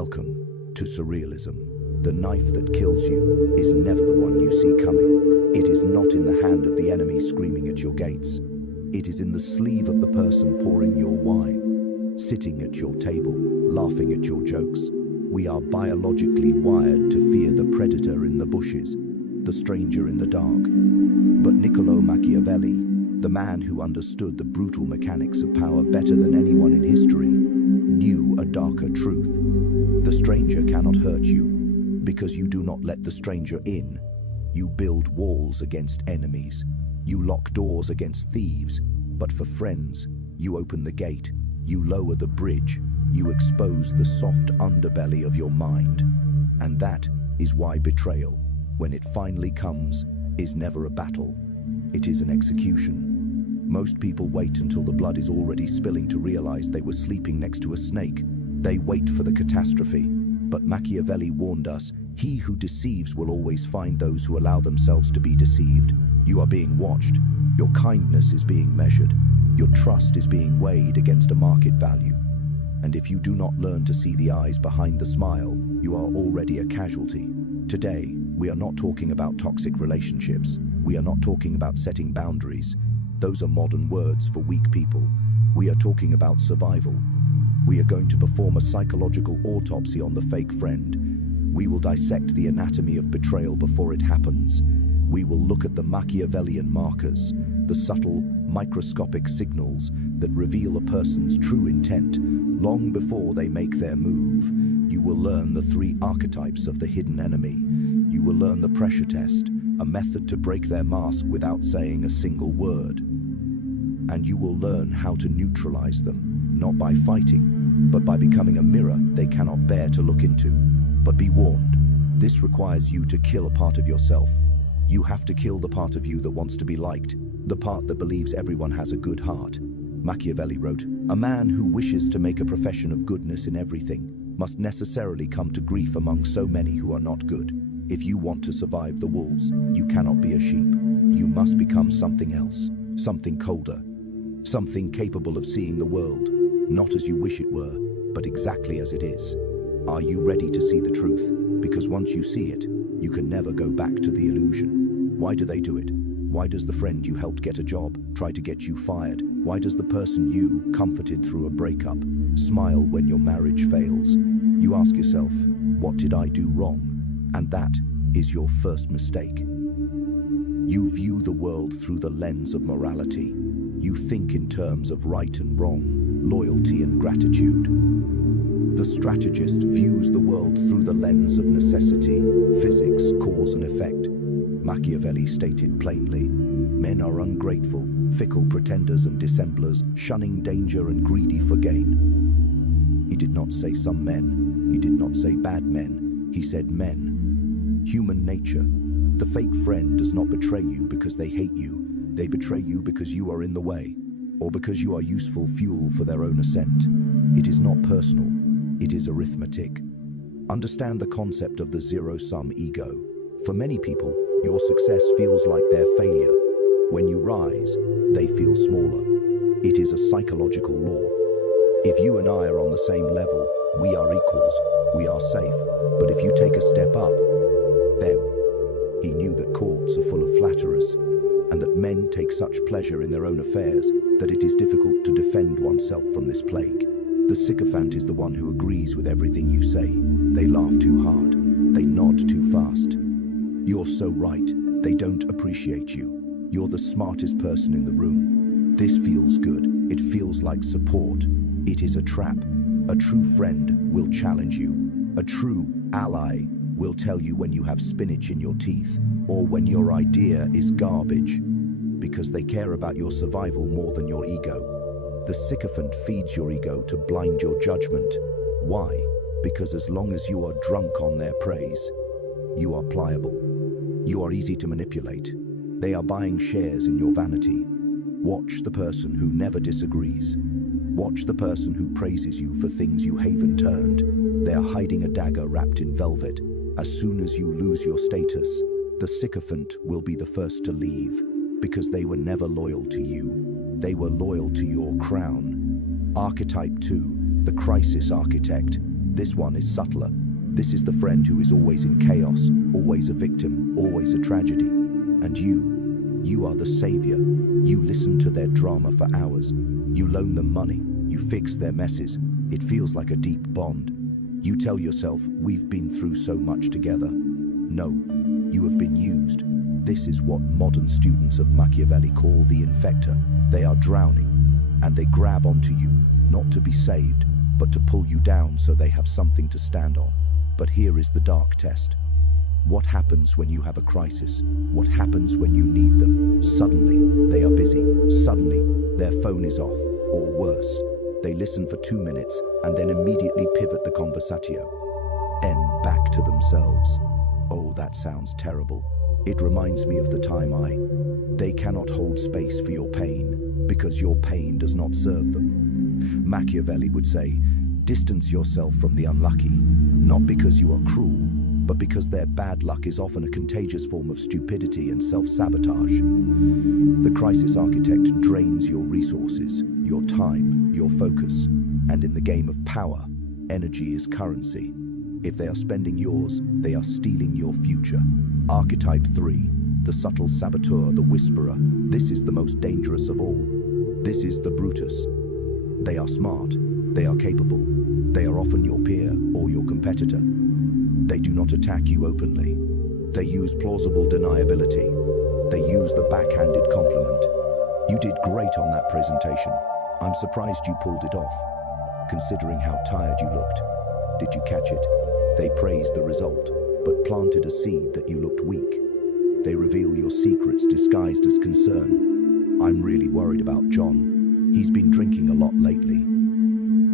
Welcome to Surrealism. The knife that kills you is never the one you see coming. It is not in the hand of the enemy screaming at your gates. It is in the sleeve of the person pouring your wine, sitting at your table, laughing at your jokes. We are biologically wired to fear the predator in the bushes, the stranger in the dark. But Niccolò Machiavelli, the man who understood the brutal mechanics of power better than anyone in history, knew a darker truth. The stranger cannot hurt you because you do not let the stranger in. You build walls against enemies. You lock doors against thieves. But for friends, you open the gate. You lower the bridge. You expose the soft underbelly of your mind. And that is why betrayal, when it finally comes, is never a battle. It is an execution. Most people wait until the blood is already spilling to realize they were sleeping next to a snake. They wait for the catastrophe. But Machiavelli warned us, he who deceives will always find those who allow themselves to be deceived. You are being watched. Your kindness is being measured. Your trust is being weighed against a market value. And if you do not learn to see the eyes behind the smile, you are already a casualty. Today, we are not talking about toxic relationships. We are not talking about setting boundaries. Those are modern words for weak people. We are talking about survival. We are going to perform a psychological autopsy on the fake friend. We will dissect the anatomy of betrayal before it happens. We will look at the Machiavellian markers, the subtle, microscopic signals that reveal a person's true intent long before they make their move. You will learn the 3 archetypes of the hidden enemy. You will learn the pressure test, a method to break their mask without saying a single word. And you will learn how to neutralize them, not by fighting, but by becoming a mirror they cannot bear to look into. But be warned, this requires you to kill a part of yourself. You have to kill the part of you that wants to be liked, the part that believes everyone has a good heart. Machiavelli wrote, "A man who wishes to make a profession of goodness in everything must necessarily come to grief among so many who are not good. If you want to survive the wolves, you cannot be a sheep. You must become something else, something colder, something capable of seeing the world, not as you wish it were, but exactly as it is. Are you ready to see the truth? Because once you see it, you can never go back to the illusion." Why do they do it? Why does the friend you helped get a job try to get you fired? Why does the person you comforted through a breakup smile when your marriage fails? You ask yourself, what did I do wrong? And that is your first mistake. You view the world through the lens of morality. You think in terms of right and wrong, loyalty and gratitude. The strategist views the world through the lens of necessity, physics, cause and effect. Machiavelli stated plainly, men are ungrateful, fickle pretenders and dissemblers, shunning danger and greedy for gain. He did not say some men. He did not say bad men. He said men. Human nature. The fake friend does not betray you because they hate you. They betray you because you are in the way, or because you are useful fuel for their own ascent. It is not personal. It is arithmetic. Understand the concept of the zero-sum ego. For many people, your success feels like their failure. When you rise, they feel smaller. It is a psychological law. If you and I are on the same level, we are equals, we are safe. But if you take a step up, then he knew that courts are full of flatterers, and that men take such pleasure in their own affairs that it is difficult to defend oneself from this plague. The sycophant is the one who agrees with everything you say. They laugh too hard. They nod too fast. You're so right. They don't appreciate you. You're the smartest person in the room. This feels good. It feels like support. It is a trap. A true friend will challenge you. A true ally will tell you when you have spinach in your teeth or when your idea is garbage, because they care about your survival more than your ego. The sycophant feeds your ego to blind your judgment. Why? Because as long as you are drunk on their praise, you are pliable. You are easy to manipulate. They are buying shares in your vanity. Watch the person who never disagrees. Watch the person who praises you for things you haven't turned. They are hiding a dagger wrapped in velvet. As soon as you lose your status, the sycophant will be the first to leave, because they were never loyal to you. They were loyal to your crown. Archetype 2, the crisis architect. This one is subtler. This is the friend who is always in chaos, always a victim, always a tragedy. And you are the savior. You listen to their drama for hours. You loan them money. You fix their messes. It feels like a deep bond. You tell yourself, we've been through so much together. No, you have been used. This is what modern students of Machiavelli call the infector. They are drowning, and they grab onto you, not to be saved, but to pull you down so they have something to stand on. But here is the dark test. What happens when you have a crisis? What happens when you need them? Suddenly, they are busy. Suddenly, their phone is off. Or worse, they listen for 2 minutes and then immediately pivot the conversatio. Back to themselves. Oh, that sounds terrible. It reminds me of the time they cannot hold space for your pain because your pain does not serve them. Machiavelli would say, distance yourself from the unlucky, not because you are cruel, but because their bad luck is often a contagious form of stupidity and self-sabotage. The crisis architect drains your resources, your time, your focus, and in the game of power, energy is currency. If they are spending yours, they are stealing your future. Archetype 3, the subtle saboteur, the whisperer. This is the most dangerous of all. This is the Brutus. They are smart, they are capable, they are often your peer or your competitor. They do not attack you openly. They use plausible deniability. They use the backhanded compliment. You did great on that presentation. I'm surprised you pulled it off, considering how tired you looked. Did you catch it? They praised the result, but planted a seed that you looked weak. They reveal your secrets disguised as concern. I'm really worried about John. He's been drinking a lot lately.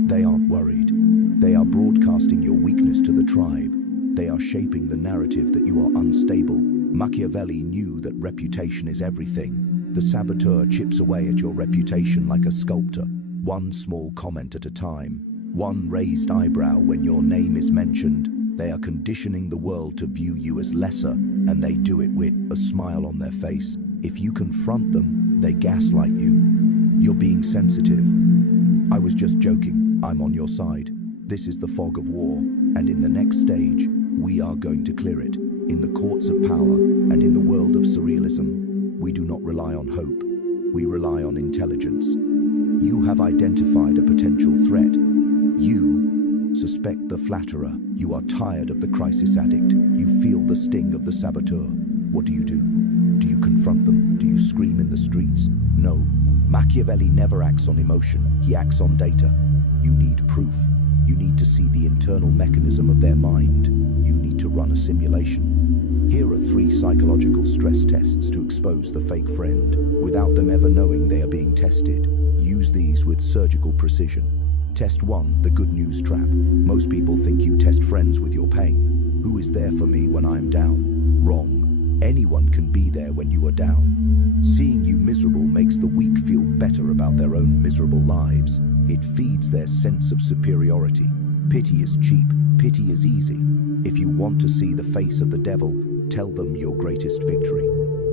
They aren't worried. They are broadcasting your weakness to the tribe. They are shaping the narrative that you are unstable. Machiavelli knew that reputation is everything. The saboteur chips away at your reputation like a sculptor, one small comment at a time, one raised eyebrow when your name is mentioned. They are conditioning the world to view you as lesser, and they do it with a smile on their face. If you confront them, they gaslight you. You're being sensitive. I was just joking. I'm on your side. This is the fog of war, and in the next stage, we are going to clear it. In the courts of power and in the world of surrealism, we do not rely on hope. We rely on intelligence. You have identified a potential threat. You suspect the flatterer. You are tired of the crisis addict. You feel the sting of the saboteur. What do? Do you confront them? Do you scream in the streets? No. Machiavelli never acts on emotion. He acts on data. You need proof. You need to see the internal mechanism of their mind. You need to run a simulation. Here are 3 psychological stress tests to expose the fake friend without them ever knowing they are being tested. Use these with surgical precision. Test 1, the good news trap. Most people think you test friends with your pain. Who is there for me when I'm down? Wrong. Anyone can be there when you are down. Seeing you miserable makes the weak feel better about their own miserable lives. It feeds their sense of superiority. Pity is cheap. Pity is easy. If you want to see the face of the devil, tell them your greatest victory.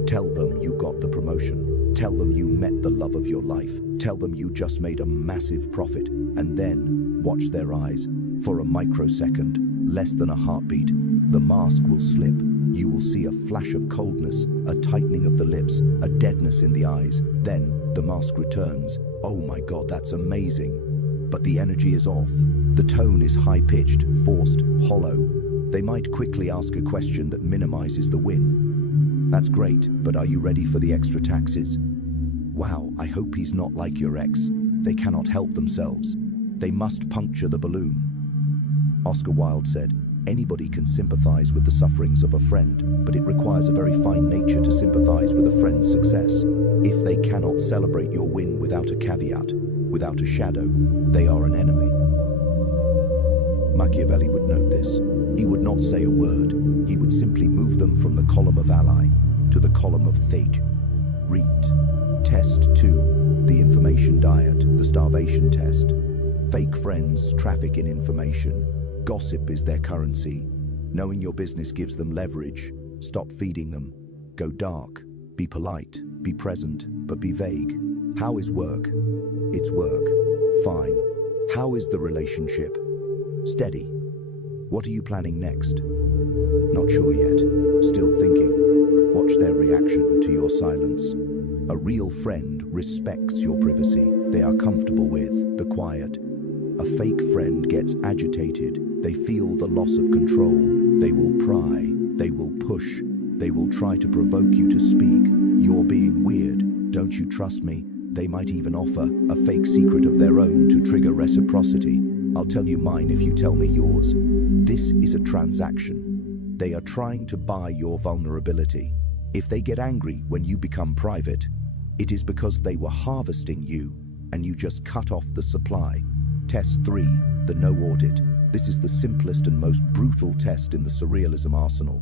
Tell them you got the promotion. Tell them you met the love of your life. Tell them you just made a massive profit. And then watch their eyes. For a microsecond, less than a heartbeat, the mask will slip. You will see a flash of coldness, a tightening of the lips, a deadness in the eyes. Then the mask returns. Oh my God, that's amazing. But the energy is off. The tone is high-pitched, forced, hollow. They might quickly ask a question that minimizes the win. That's great, but are you ready for the extra taxes? Wow, I hope he's not like your ex. They cannot help themselves. They must puncture the balloon. Oscar Wilde said, anybody can sympathize with the sufferings of a friend, but it requires a very fine nature to sympathize with a friend's success. If they cannot celebrate your win without a caveat, without a shadow, they are an enemy. Machiavelli would note this. He would not say a word. He would simply move them from the column of ally to the column of threat. Read. Test 2. The information diet, the starvation test. Fake friends traffic in information. Gossip is their currency. Knowing your business gives them leverage. Stop feeding them. Go dark. Be polite. Be present, but be vague. How is work? It's work. Fine. How is the relationship? Steady. What are you planning next? Not sure yet. Still thinking. Watch their reaction to your silence. A real friend respects your privacy. They are comfortable with the quiet. A fake friend gets agitated. They feel the loss of control. They will pry. They will push. They will try to provoke you to speak. You're being weird. Don't you trust me? They might even offer a fake secret of their own to trigger reciprocity. I'll tell you mine if you tell me yours. This is a transaction. They are trying to buy your vulnerability. If they get angry when you become private, it is because they were harvesting you and you just cut off the supply. Test 3, the no audit. This is the simplest and most brutal test in the Surrealism arsenal.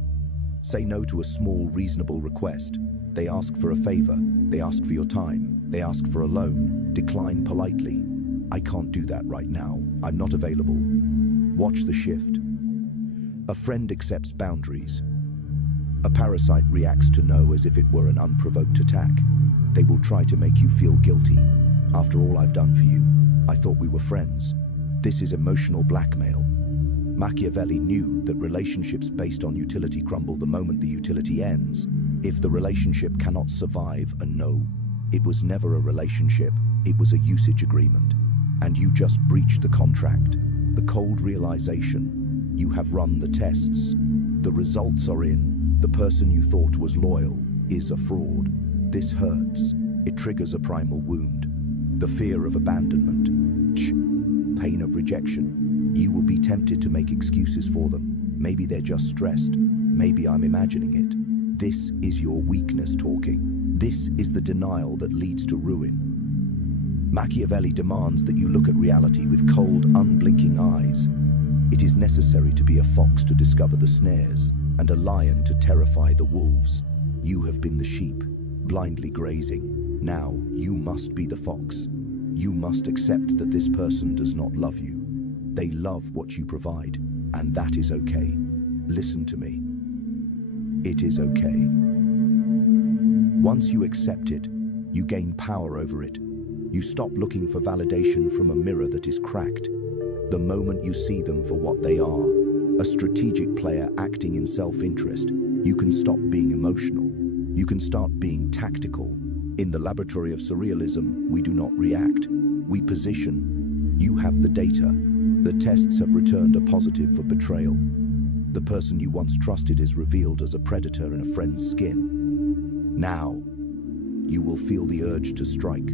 Say no to a small, reasonable request. They ask for a favor. They ask for your time. They ask for a loan. Decline politely. I can't do that right now. I'm not available. Watch the shift. A friend accepts boundaries. A parasite reacts to no as if it were an unprovoked attack. They will try to make you feel guilty. After all I've done for you, I thought we were friends. This is emotional blackmail. Machiavelli knew that relationships based on utility crumble the moment the utility ends. If the relationship cannot survive a no, it was never a relationship, it was a usage agreement. And you just breached the contract. The cold realization, you have run the tests. The results are in. The person you thought was loyal is a fraud. This hurts. It triggers a primal wound. The fear of abandonment. Pain of rejection. You will be tempted to make excuses for them. Maybe they're just stressed. Maybe I'm imagining it. This is your weakness talking. This is the denial that leads to ruin. Machiavelli demands that you look at reality with cold, unblinking eyes. It is necessary to be a fox to discover the snares, and a lion to terrify the wolves. You have been the sheep, blindly grazing. Now you must be the fox. You must accept that this person does not love you. They love what you provide, and that is okay. Listen to me. It is okay. Once you accept it, you gain power over it. You stop looking for validation from a mirror that is cracked. The moment you see them for what they are, a strategic player acting in self-interest, you can stop being emotional. You can start being tactical. In the laboratory of Surrealism, we do not react. We position. You have the data. The tests have returned a positive for betrayal. The person you once trusted is revealed as a predator in a friend's skin. Now, you will feel the urge to strike.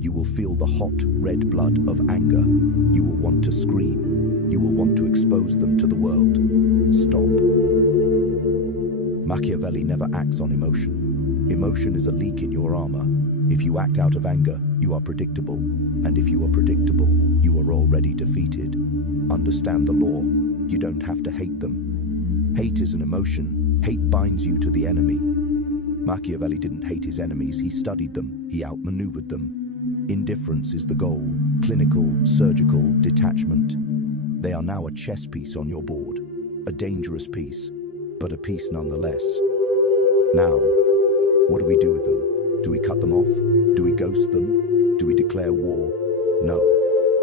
You will feel the hot, red blood of anger. You will want to scream. You will want to expose them to the world. Stop. Machiavelli never acts on emotion. Emotion is a leak in your armor. If you act out of anger, you are predictable. And if you are predictable, you are already defeated. Understand the law. You don't have to hate them. Hate is an emotion. Hate binds you to the enemy. Machiavelli didn't hate his enemies. He studied them. He outmaneuvered them. Indifference is the goal. Clinical, surgical, detachment. They are now a chess piece on your board. A dangerous piece, but a piece nonetheless. Now, what do we do with them? Do we cut them off? Do we ghost them? Do we declare war? No.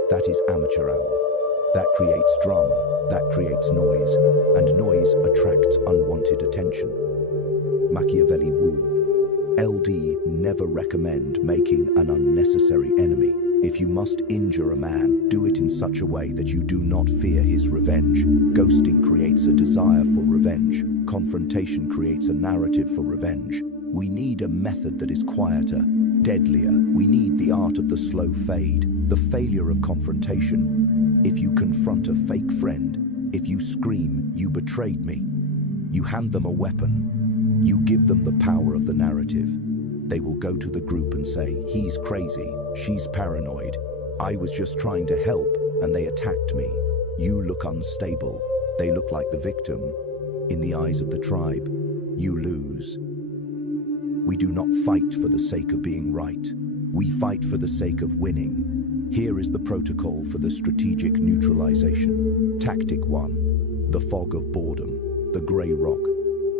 That is amateur hour. That creates drama. That creates noise. And noise attracts unwanted attention. Machiavelli woo. LD never recommend making an unnecessary enemy. If you must injure a man, do it in such a way that you do not fear his revenge. Ghosting creates a desire for revenge. Confrontation creates a narrative for revenge. We need a method that is quieter, deadlier. We need the art of the slow fade, the failure of confrontation. If you confront a fake friend, if you scream, "You betrayed me," you hand them a weapon. You give them the power of the narrative. They will go to the group and say, "He's crazy, she's paranoid. I was just trying to help and they attacked me." You look unstable. They look like the victim. In the eyes of the tribe, you lose. We do not fight for the sake of being right. We fight for the sake of winning. Here is the protocol for the strategic neutralization. Tactic 1. The fog of boredom. The gray rock.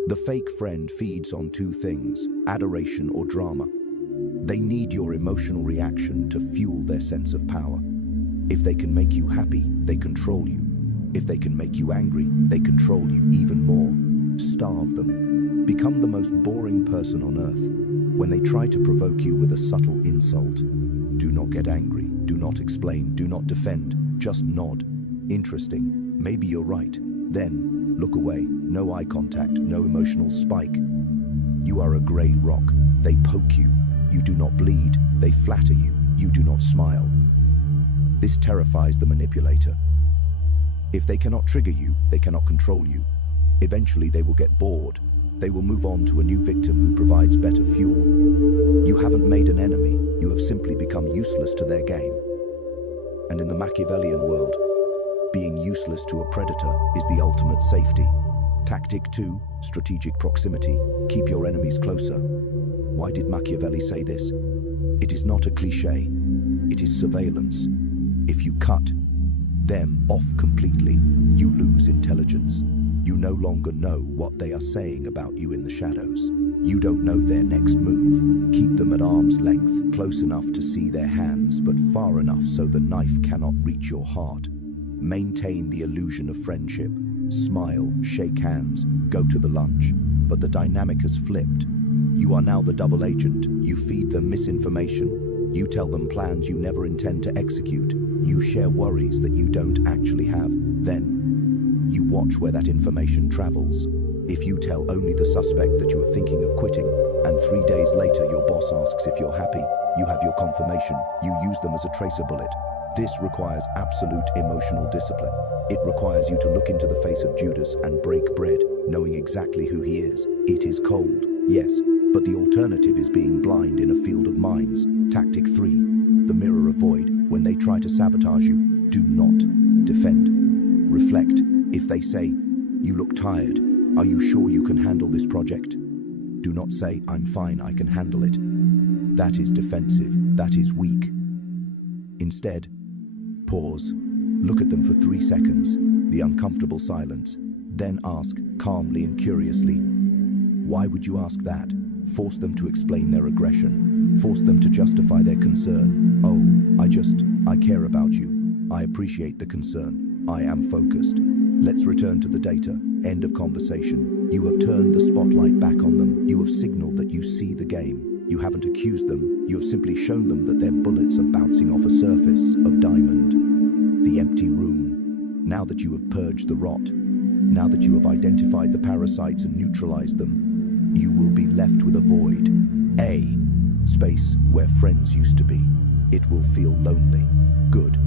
The fake friend feeds on two things, adoration or drama. They need your emotional reaction to fuel their sense of power. If they can make you happy, they control you. If they can make you angry, they control you even more. Starve them. Become the most boring person on earth. When they try to provoke you with a subtle insult, do not get angry, do not explain, do not defend, just nod. Interesting, maybe you're right. Then, look away, no eye contact, no emotional spike. You are a grey rock. They poke you. You do not bleed. They flatter you. You do not smile. This terrifies the manipulator. If they cannot trigger you, they cannot control you. Eventually they will get bored. They will move on to a new victim who provides better fuel. You haven't made an enemy. You have simply become useless to their game. And in the Machiavellian world, being useless to a predator is the ultimate safety. Tactic 2, strategic proximity. Keep your enemies closer. Why did Machiavelli say this? It is not a cliché. It is surveillance. If you cut them off completely, you lose intelligence. You no longer know what they are saying about you in the shadows. You don't know their next move. Keep them at arm's length, close enough to see their hands, but far enough so the knife cannot reach your heart. Maintain the illusion of friendship. Smile, shake hands, go to the lunch. But the dynamic has flipped. You are now the double agent. You feed them misinformation. You tell them plans you never intend to execute. You share worries that you don't actually have. Then, you watch where that information travels. If you tell only the suspect that you are thinking of quitting, and 3 days later your boss asks if you're happy, you have your confirmation. You use them as a tracer bullet. This requires absolute emotional discipline. It requires you to look into the face of Judas and break bread, knowing exactly who he is. It is cold, yes, but the alternative is being blind in a field of mines. Tactic 3, the mirror avoid. When they try to sabotage you, do not defend. Reflect. If they say, "You look tired, are you sure you can handle this project?" Do not say, "I'm fine, I can handle it." That is defensive, that is weak. Instead, pause. Look at them for 3 seconds, the uncomfortable silence. Then ask, calmly and curiously, why would you ask that? Force them to explain their aggression. Force them to justify their concern. Oh, I care about you. I appreciate the concern. I am focused. Let's return to the data. End of conversation. You have turned the spotlight back on them. You have signaled that you see the game. You haven't accused them. You have simply shown them that their bullets are bouncing off a surface of diamond. The empty room. Now that you have purged the rot, now that you have identified the parasites and neutralized them, you will be left with a void. A space where friends used to be. It will feel lonely. Good.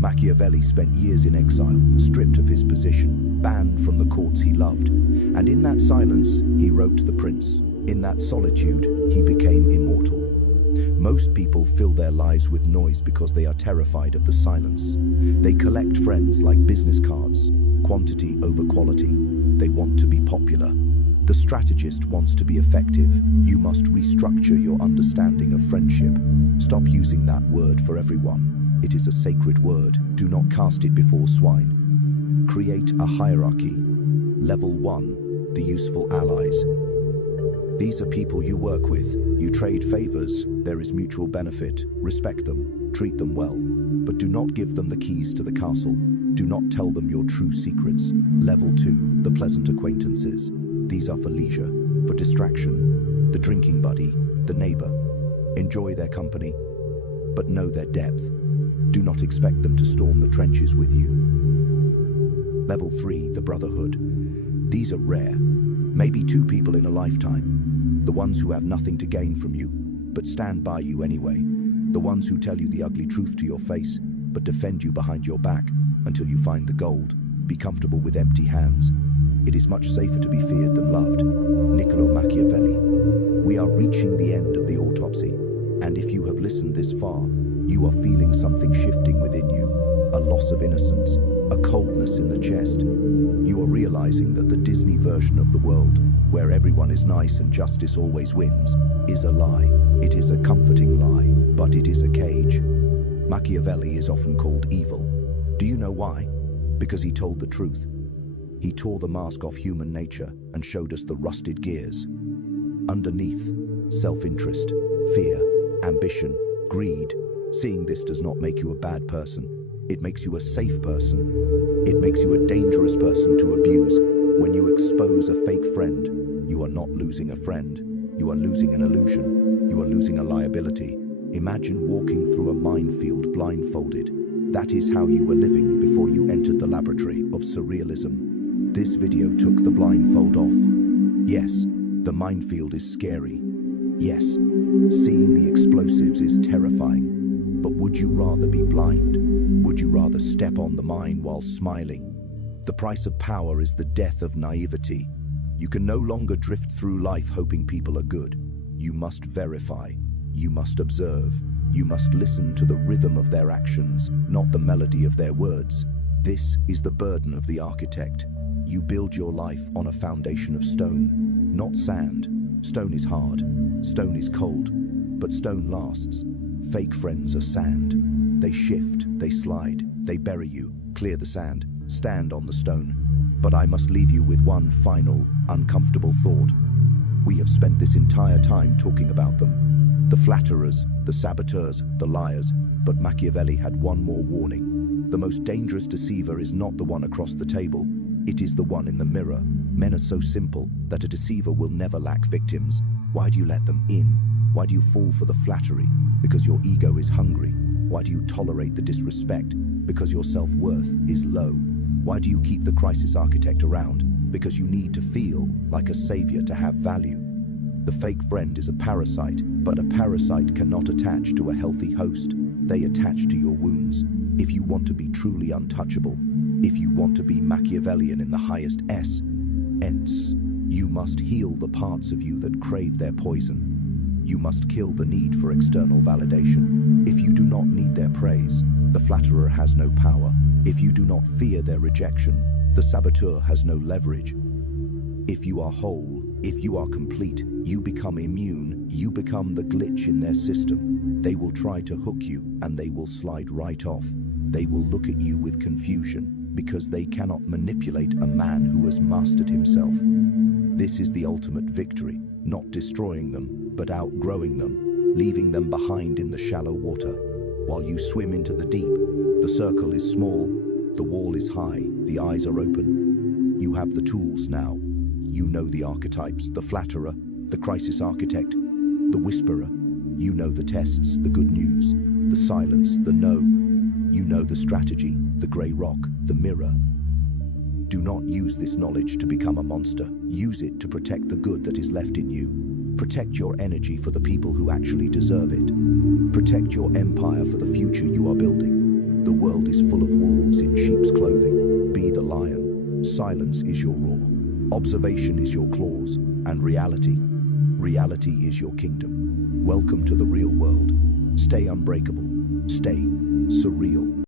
Machiavelli spent years in exile, stripped of his position, banned from the courts he loved. And in that silence, he wrote The Prince. In that solitude, he became immortal. Most people fill their lives with noise because they are terrified of the silence. They collect friends like business cards, quantity over quality. They want to be popular. The strategist wants to be effective. You must restructure your understanding of friendship. Stop using that word for everyone. It is a sacred word. Do not cast it before swine. Create a hierarchy. Level 1, the useful allies. These are people you work with. You trade favors. There is mutual benefit. Respect them. Treat them well. But do not give them the keys to the castle. Do not tell them your true secrets. Level 2, the pleasant acquaintances. These are for leisure, for distraction. The drinking buddy, the neighbor. Enjoy their company, but know their depth. Do not expect them to storm the trenches with you. Level 3, the brotherhood. These are rare. Maybe 2 people in a lifetime. The ones who have nothing to gain from you, but stand by you anyway. The ones who tell you the ugly truth to your face, but defend you behind your back until you find the gold. Be comfortable with empty hands. It is much safer to be feared than loved. Niccolò Machiavelli. We are reaching the end of the autopsy, and if you have listened this far, you are feeling something shifting within you. A loss of innocence, a coldness in the chest. You are realizing that the Disney version of the world, where everyone is nice and justice always wins, is a lie. It is a comforting lie, but it is a cage. Machiavelli is often called evil. Do you know why? Because he told the truth. He tore the mask off human nature and showed us the rusted gears. Underneath, self-interest, fear, ambition, greed. Seeing this does not make you a bad person. It makes you a safe person. It makes you a dangerous person to abuse. When you expose a fake friend, you are not losing a friend. You are losing an illusion. You are losing a liability. Imagine walking through a minefield blindfolded. That is how you were living before you entered the laboratory of surrealism. This video took the blindfold off. Yes, the minefield is scary. Yes, seeing the explosives is terrifying. But would you rather be blind? Would you rather step on the mine while smiling? The price of power is the death of naivety. You can no longer drift through life hoping people are good. You must verify. You must observe. You must listen to the rhythm of their actions, not the melody of their words. This is the burden of the architect. You build your life on a foundation of stone, not sand. Stone is hard. Stone is cold. But stone lasts. Fake friends are sand. They shift, they slide, they bury you, clear the sand, stand on the stone. But I must leave you with one final, uncomfortable thought. We have spent this entire time talking about them. The flatterers, the saboteurs, the liars. But Machiavelli had one more warning. The most dangerous deceiver is not the one across the table. It is the one in the mirror. Men are so simple that a deceiver will never lack victims. Why do you let them in? Why do you fall for the flattery? Because your ego is hungry. Why do you tolerate the disrespect? Because your self-worth is low. Why do you keep the crisis architect around? Because you need to feel like a savior to have value. The fake friend is a parasite, but a parasite cannot attach to a healthy host. They attach to your wounds. If you want to be truly untouchable, if you want to be Machiavellian in the highest sense, you must heal the parts of you that crave their poison. You must kill the need for external validation. If you do not need their praise, the flatterer has no power. If you do not fear their rejection, the saboteur has no leverage. If you are whole, if you are complete, you become immune, you become the glitch in their system. They will try to hook you and they will slide right off. They will look at you with confusion because they cannot manipulate a man who has mastered himself. This is the ultimate victory, not destroying them, but outgrowing them, leaving them behind in the shallow water. While you swim into the deep, the circle is small, the wall is high, the eyes are open. You have the tools now. You know the archetypes, the flatterer, the crisis architect, the whisperer. You know the tests, the good news, the silence, the no. You know the strategy, the grey rock, the mirror. Do not use this knowledge to become a monster. Use it to protect the good that is left in you. Protect your energy for the people who actually deserve it. Protect your empire for the future you are building. The world is full of wolves in sheep's clothing. Be the lion. Silence is your roar. Observation is your claws. And reality is your kingdom. Welcome to the real world. Stay unbreakable. Stay surreal.